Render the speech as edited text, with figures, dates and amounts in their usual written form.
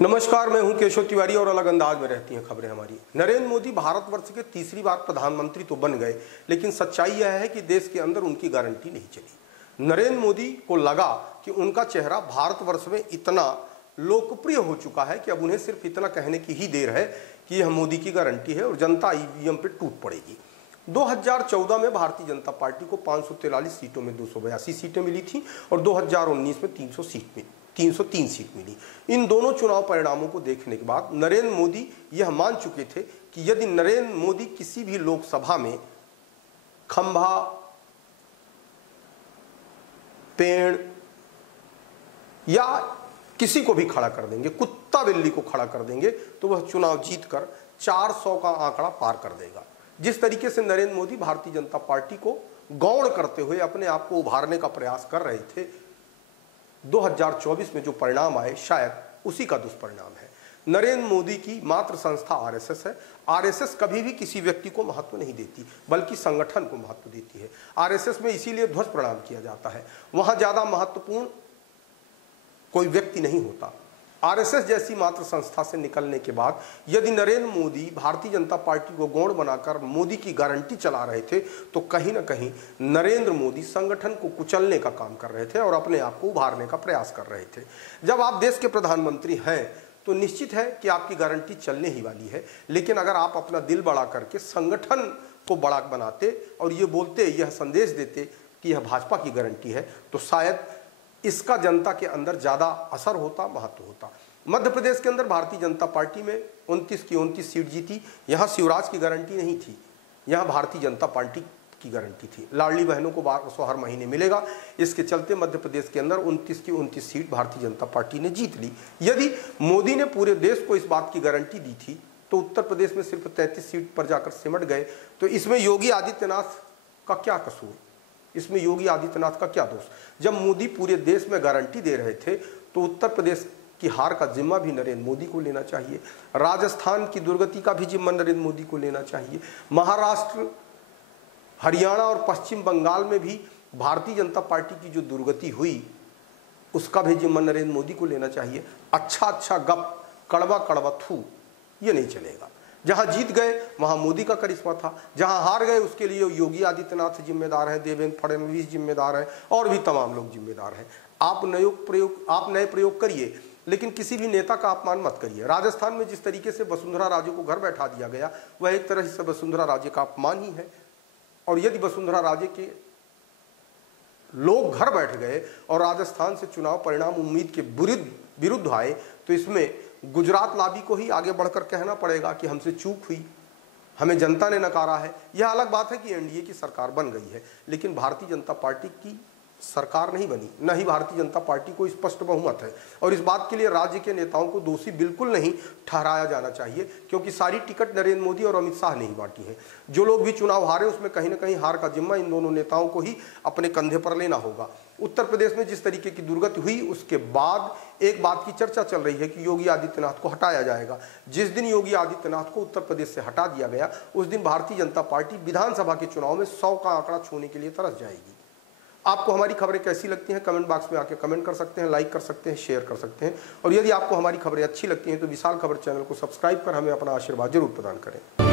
नमस्कार, मैं हूं केशव तिवारी और अलग अंदाज में रहती हैं खबरें हमारी। नरेंद्र मोदी भारतवर्ष के तीसरी बार प्रधानमंत्री तो बन गए, लेकिन सच्चाई यह है कि देश के अंदर उनकी गारंटी नहीं चली। नरेंद्र मोदी को लगा कि उनका चेहरा भारतवर्ष में इतना लोकप्रिय हो चुका है कि अब उन्हें सिर्फ इतना कहने की ही देर है कि यह मोदी की गारंटी है और जनता ईवीएम पर टूट पड़ेगी। 2014 में भारतीय जनता पार्टी को 543 सीटों में 282 सीटें मिली थी और 2019 में 303 सीट मिली। इन दोनों चुनाव परिणामों को देखने के बाद नरेंद्र मोदी यह मान चुके थे कि यदि नरेंद्र मोदी किसी भी लोकसभा में खंभा, पेड़ या किसी को भी खड़ा कर देंगे, कुत्ता बिल्ली को खड़ा कर देंगे, तो वह चुनाव जीतकर 400 का आंकड़ा पार कर देगा। जिस तरीके से नरेंद्र मोदी भारतीय जनता पार्टी को गौण करते हुए अपने आप को उभारने का प्रयास कर रहे थे, 2024 में जो परिणाम आए शायद उसी का दुष्परिणाम है। नरेंद्र मोदी की मात्र संस्था आरएसएस है। आरएसएस कभी भी किसी व्यक्ति को महत्व नहीं देती, बल्कि संगठन को महत्व देती है। आरएसएस में इसीलिए ध्वज प्रणाम किया जाता है, वहां ज्यादा महत्वपूर्ण कोई व्यक्ति नहीं होता। आरएसएस जैसी मात्र संस्था से निकलने के बाद यदि नरेंद्र मोदी भारतीय जनता पार्टी को गौण बनाकर मोदी की गारंटी चला रहे थे, तो कहीं ना कहीं नरेंद्र मोदी संगठन को कुचलने का काम कर रहे थे और अपने आप को उभारने का प्रयास कर रहे थे। जब आप देश के प्रधानमंत्री हैं तो निश्चित है कि आपकी गारंटी चलने ही वाली है, लेकिन अगर आप अपना दिल बड़ा करके संगठन को बड़ा बनाते और ये बोलते, यह संदेश देते कि यह भाजपा की गारंटी है, तो शायद इसका जनता के अंदर ज्यादा असर होता, महत्व होता। मध्य प्रदेश के अंदर भारतीय जनता पार्टी में 29 की 29 सीट जीती। यहां शिवराज की गारंटी नहीं थी, यहां भारतीय जनता पार्टी की गारंटी थी। लाडली बहनों को 1200 हर महीने मिलेगा। इसके चलते मध्य प्रदेश के अंदर 29 की 29 सीट भारतीय जनता पार्टी ने जीत ली। यदि मोदी ने पूरे देश को इस बात की गारंटी दी थी तो उत्तर प्रदेश में सिर्फ 33 सीट पर जाकर सिमट गए, तो इसमें योगी आदित्यनाथ का क्या कसूर, इसमें योगी आदित्यनाथ का क्या दोष? जब मोदी पूरे देश में गारंटी दे रहे थे तो उत्तर प्रदेश की हार का जिम्मा भी नरेंद्र मोदी को लेना चाहिए, राजस्थान की दुर्गति का भी जिम्मा नरेंद्र मोदी को लेना चाहिए, महाराष्ट्र, हरियाणा और पश्चिम बंगाल में भी भारतीय जनता पार्टी की जो दुर्गति हुई उसका भी जिम्मा नरेंद्र मोदी को लेना चाहिए। अच्छा गप, कड़वा कड़वा थू, ये नहीं चलेगा। जहां जीत गए वहां मोदी का करिश्मा था, जहां हार गए उसके लिए योगी आदित्यनाथ जिम्मेदार हैं, देवेंद्र फडणवीस जिम्मेदार हैं और भी तमाम लोग जिम्मेदार हैं। आप नए प्रयोग करिए, लेकिन किसी भी नेता का अपमान मत करिए। राजस्थान में जिस तरीके से वसुंधरा राजे को घर बैठा दिया गया, वह एक तरह से वसुंधरा राजे का अपमान ही है। और यदि वसुंधरा राजे के लोग घर बैठ गए और राजस्थान से चुनाव परिणाम उम्मीद के विरुद्ध आए, तो इसमें गुजरात लाबी को ही आगे बढ़कर कहना पड़ेगा कि हमसे चूक हुई, हमें जनता ने नकारा है। यह अलग बात है कि एनडीए की सरकार बन गई है, लेकिन भारतीय जनता पार्टी की सरकार नहीं बनी, न ही भारतीय जनता पार्टी को स्पष्ट बहुमत है। और इस बात के लिए राज्य के नेताओं को दोषी बिल्कुल नहीं ठहराया जाना चाहिए, क्योंकि सारी टिकट नरेंद्र मोदी और अमित शाह ने ही बांटी है। जो लोग भी चुनाव हारे उसमें कहीं ना कहीं हार का जिम्मा इन दोनों नेताओं को ही अपने कंधे पर लेना होगा। उत्तर प्रदेश में जिस तरीके की दुर्गति हुई उसके बाद एक बात की चर्चा चल रही है कि योगी आदित्यनाथ को हटाया जाएगा। जिस दिन योगी आदित्यनाथ को उत्तर प्रदेश से हटा दिया गया उस दिन भारतीय जनता पार्टी विधानसभा के चुनाव में 100 का आंकड़ा छूने के लिए तरस जाएगी। आपको हमारी खबरें कैसी लगती हैं कमेंट बॉक्स में आके कमेंट कर सकते हैं, लाइक कर सकते हैं, शेयर कर सकते हैं। और यदि आपको हमारी खबरें अच्छी लगती हैं तो विशाल खबर चैनल को सब्सक्राइब कर हमें अपना आशीर्वाद जरूर प्रदान करें।